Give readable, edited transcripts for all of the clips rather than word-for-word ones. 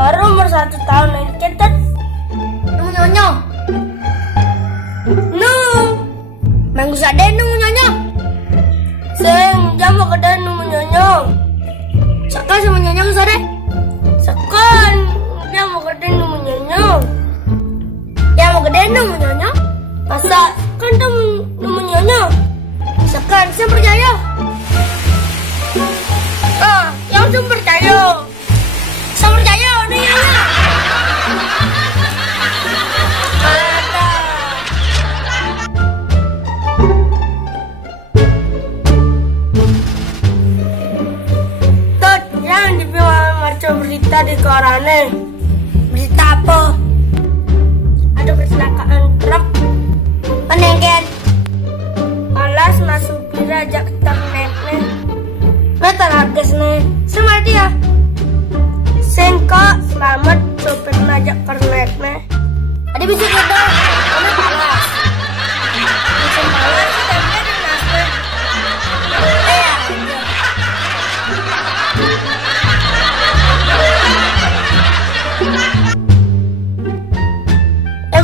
Baru umur 1 tahun lengket tet. Nyonya. Nu. Mang sade nyonya. Seng jamu kada nu nyonya. Sakal sama nyonya sade. Sekan jamu kada nu nyonya. Ya mau gede nyonya. Masa kan nu nyonya. Sekan saya percaya. Yang tu percaya. Saya percaya nih. Tot, yang dibilang macam berita di koran. Berita apa? Ada kecelakaan truk. Penengken. Alas masuk dirajak internet nih. Betul habis nih. Sama dia. Sengko selamat sopir najak kernet nih. Ada bisa kita. Ada balas. Bisa balas tapi ada nasib.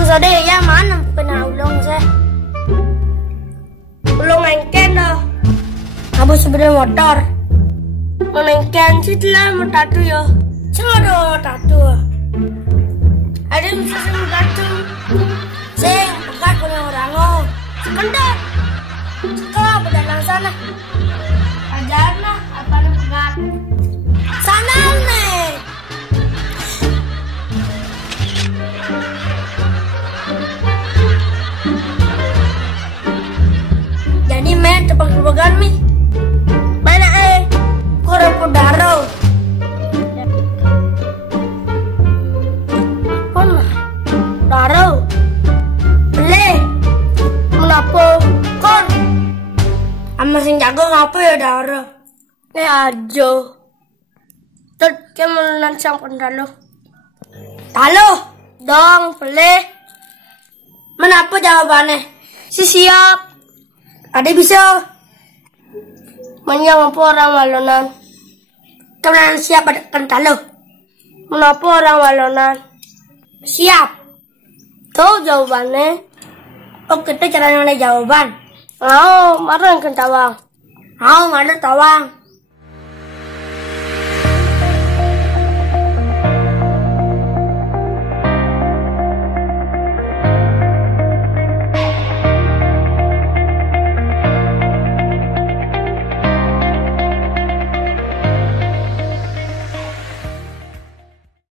Sade ya mana kena ulung saya. Ulung engken dah. Abu sebenarnya motor. Menengken sih lah mau tatu ya. Cengado tatu. Ada bisa sing tatu. Sing pegat punya orang oh. Kendap. Sekolah pedagang sana. Ajarna apa nih pegat. Sana nih. Jadi men tebak-tebakan mi. Mana Kurang pedaro. Apa mah? Daro. Beli. Menapa? Kon. Ama sing jago ngapa ya daro. Ajo. Tot kamu langsung pendalo. Talo. Dong, beli. Menapa jawabannya? Si siap. Ada bisa. Menyang apa orang walonan? Kalian siap ada talo. Menapa orang walonan? Siap. Tahu jawabannya? Oh kita caranya jawaban. Oh, marah kentawang. Oh mana tawang.